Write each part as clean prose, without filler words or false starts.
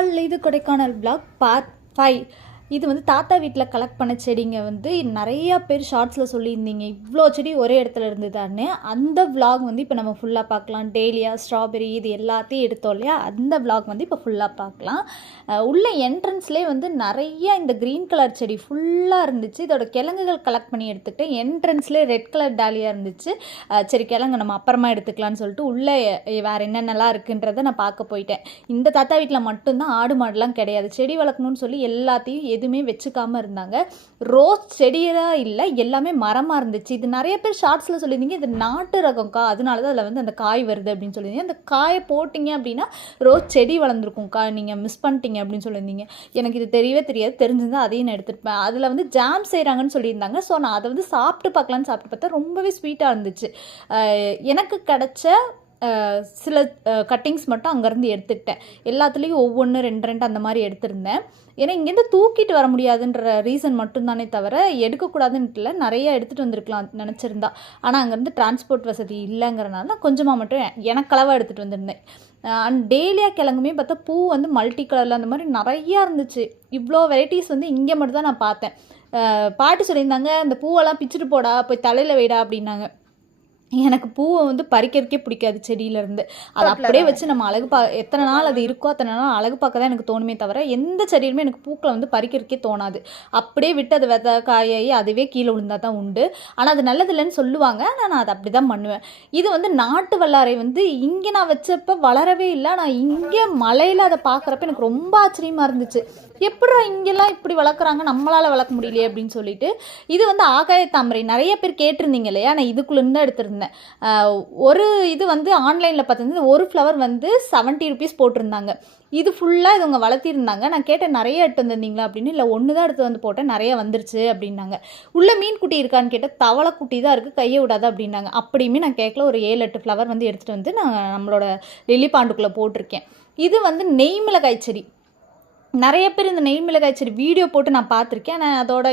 All இது Kodaikanal vlog part 5. இது வந்து தாத்தா வீட்டில் கலெக்ட் பண்ண செடிங்க வந்து நிறையா பேர் ஷார்ட்ஸில் சொல்லியிருந்தீங்க இவ்வளோ செடி ஒரே இடத்துல இருந்துதான்னு. அந்த vlog வந்து இப்போ நம்ம ஃபுல்லாக பார்க்கலாம். டேலியா, ஸ்ட்ராபெரி இது எல்லாத்தையும் எடுத்தோம் இல்லையா, அந்த vlog வந்து இப்போ ஃபுல்லாக பார்க்கலாம். உள்ள என்ட்ரன்ஸ்லேயே வந்து நிறைய இந்த க்ரீன் கலர் செடி ஃபுல்லாக இருந்துச்சு. இதோட கிழங்குகள் கலெக்ட் பண்ணி எடுத்துக்கிட்டேன். என்ட்ரன்ஸ்லேயே ரெட் கலர் டாலியா இருந்துச்சு. சரி கிழங்கு நம்ம அப்புறமா எடுத்துக்கலான்னு சொல்லிட்டு உள்ளே வேறு என்னென்னலாம் இருக்குன்றதை நான் பார்க்க போயிட்டேன். இந்த தாத்தா வீட்டில் மட்டும்தான் ஆடு மாடுலாம் கிடையாது. செடி வளர்க்கணும்னு சொல்லி எல்லாத்தையும் எதுவுமே வச்சுக்காமல் இருந்தாங்க. ரோஸ் செடியாக இல்லை, எல்லாமே மரமாக இருந்துச்சு. இது நிறைய பேர் ஷார்ட்ஸில் சொல்லியிருந்தீங்க இது நாட்டு ரகம்க்கா, அதனால தான் அதில் வந்து அந்த காய் வருது அப்படின்னு சொல்லியிருந்தீங்க. அந்த காயை போட்டிங்க அப்படின்னா ரோஸ் செடி வளர்ந்துருக்கும்க்கா, நீங்கள் மிஸ் பண்ணிட்டீங்க அப்படின்னு சொல்லியிருந்தீங்க. எனக்கு இது தெரியவே தெரியாது, தெரிஞ்சிருந்தால் அதையும் நான் எடுத்துருப்பேன். அதில் வந்து ஜாம் செய்கிறாங்கன்னு சொல்லியிருந்தாங்க. ஸோ நான் அதை வந்து சாப்பிட்டு பார்க்கலான்னு சாப்பிட்டு பார்த்தா ரொம்பவே ஸ்வீட்டாக இருந்துச்சு. எனக்கு கிடச்ச சில கட்டிங்ஸ் மட்டும் அங்கேருந்து எடுத்துக்கிட்டேன். எல்லாத்துலேயும் ஒவ்வொன்று 2 அந்த மாதிரி எடுத்திருந்தேன். ஏன்னா இங்கேருந்து தூக்கிட்டு வர முடியாதுன்ற ரீசன் மட்டும்தானே தவிர எடுக்கக்கூடாதுன்ட்டு இல்லை, நிறைய எடுத்துகிட்டு வந்திருக்கலாம் நினச்சிருந்தா. ஆனால் அங்கேருந்து டிரான்ஸ்போர்ட் வசதி இல்லைங்கிறனால நான் கொஞ்சமாக மட்டும் எனக்கு அளவாக எடுத்துகிட்டு வந்திருந்தேன். அண்ட் டேலியா கிழங்குமே பார்த்தா பூ வந்து மல்டி கலரில் அந்த மாதிரி நிறையா இருந்துச்சு. இவ்வளோ வெரைட்டிஸ் வந்து இங்கே மட்டும் தான் நான் பார்த்தேன். பாட்டி சொல்லியிருந்தாங்க இந்த பூவெல்லாம் பிச்சுட்டு போடா, போய் தலையில் வைடா அப்படின்னாங்க. எனக்கு பூவை வந்து பறிக்கிறதுக்கே பிடிக்காது செடியிலேருந்து. அதை அப்படியே வச்சு நம்ம அழகு எத்தனை நாள் அது இருக்கோ அத்தனை நாள் அழகு பார்க்க தான் எனக்கு தோணுமே தவிர எந்த செடியிலுமே எனக்கு பூக்களை வந்து பறிக்கிறதுக்கே தோணாது. அப்படியே விட்டு அது விதை காயாகி அதுவே கீழே விழுந்தால் தான் உண்டு. ஆனால் அது நல்லதில்லைன்னு சொல்லுவாங்க. நான் அதை அப்படி தான் பண்ணுவேன். இது வந்து நாட்டு வல்லாரை வந்து இங்கே நான் வச்சப்போ வளரவே இல்லை. நான் இங்கே மலையில் அதை பார்க்குறப்ப எனக்கு ரொம்ப ஆச்சரியமாக இருந்துச்சு. எப்படா இங்கெல்லாம் இப்படி வளர்க்குறாங்க, நம்மளால் வளர்க்க முடியலையே அப்படின்னு சொல்லிட்டு. இது வந்து ஆகாய தாமரை நிறைய பேர் கேட்டிருந்தீங்க இல்லையா, நான் இதுக்குள்ளேருந்து தான் எடுத்திருந்தேன். ஒரு இது வந்து ஆன்லைனில் பார்த்துருந்து ஒரு ஃப்ளவர் வந்து 70 rupees போட்டிருந்தாங்க. இது ஃபுல்லாக இது அவங்க வளர்த்திருந்தாங்க. நான் கேட்டேன் நிறைய எடுத்து வந்திருந்தீங்களா அப்படின்னு. இல்லை ஒன்று தான் எடுத்து வந்து போட்டேன், நிறைய வந்துருச்சு அப்படின்னாங்க. உள்ள மீன் குட்டி இருக்கான்னு கேட்டால் தவளை குட்டி தான் இருக்குது, கையை விடாது அப்படின்னாங்க. அப்படியுமே நான் கேட்கல. ஒரு 7-8 ஃப்ளவர் வந்து எடுத்துகிட்டு வந்து நான் நம்மளோட லில்லி பாண்டுக்குள்ளே போட்டிருக்கேன். இது வந்து நெய் மிளகாய் செடி. நிறைய பேர் இந்த நெய் மிளகாய் செடி வீடியோ போட்டு நான் பார்த்துருக்கேன். ஆனால் அதோட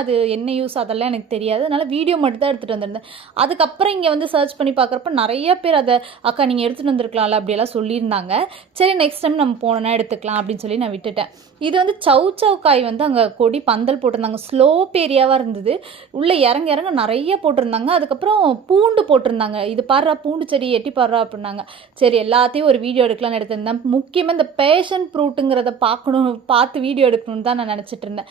அது என்ன யூஸ் அதெல்லாம் எனக்கு தெரியாது. அதனால் வீடியோ மட்டும் தான் எடுத்துகிட்டு வந்திருந்தேன். அதுக்கப்புறம் இங்கே வந்து சர்ச் பண்ணி பார்க்குறப்ப நிறைய பேர் அதை அக்கா நீங்கள் எடுத்துகிட்டு வந்திருக்கலாம்ல அப்படியெல்லாம் சொல்லியிருந்தாங்க. சரி நெக்ஸ்ட் டைம் நம்ம போனோன்னா எடுத்துக்கலாம் அப்படின்னு சொல்லி நான் விட்டுட்டேன். இது வந்து சௌ காய் வந்து அங்கே கொடி பந்தல் போட்டிருந்தாங்க. ஸ்லோப் ஏரியாவாக இருந்தது. உள்ளே இறங்க நிறைய போட்டிருந்தாங்க. அதுக்கப்புறம் பூண்டு போட்டிருந்தாங்க. இது பாடுறா பூண்டு செடி எட்டி பாடுறா அப்படின்னாங்க. சரி எல்லாத்தையும் ஒரு வீடியோ எடுக்கலாம்னு எடுத்திருந்தேன். முக்கியமாக இந்த பேஷன் ஃப்ரூட்டுங்கிறத பார்த்து வீடியோ எடுக்கணும்னு தான் நான் நினச்சிட்டு இருந்தேன்.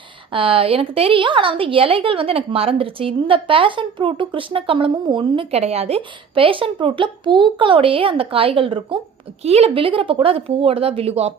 எனக்கு தெரியும், ஆனால் வந்து இலைகள் வந்து எனக்கு மறந்துடுச்சு. இந்த பேஷன் ஃப்ரூட்டும் கிருஷ்ண கமலமும் ஒன்று கிடையாது. பேஷன் ஃப்ரூட்டில் பூக்களோடையே அந்த காய்கள் இருக்கும். கீழே விழுகிறப்ப கூட அது பூவோடு தான் விழுகும்.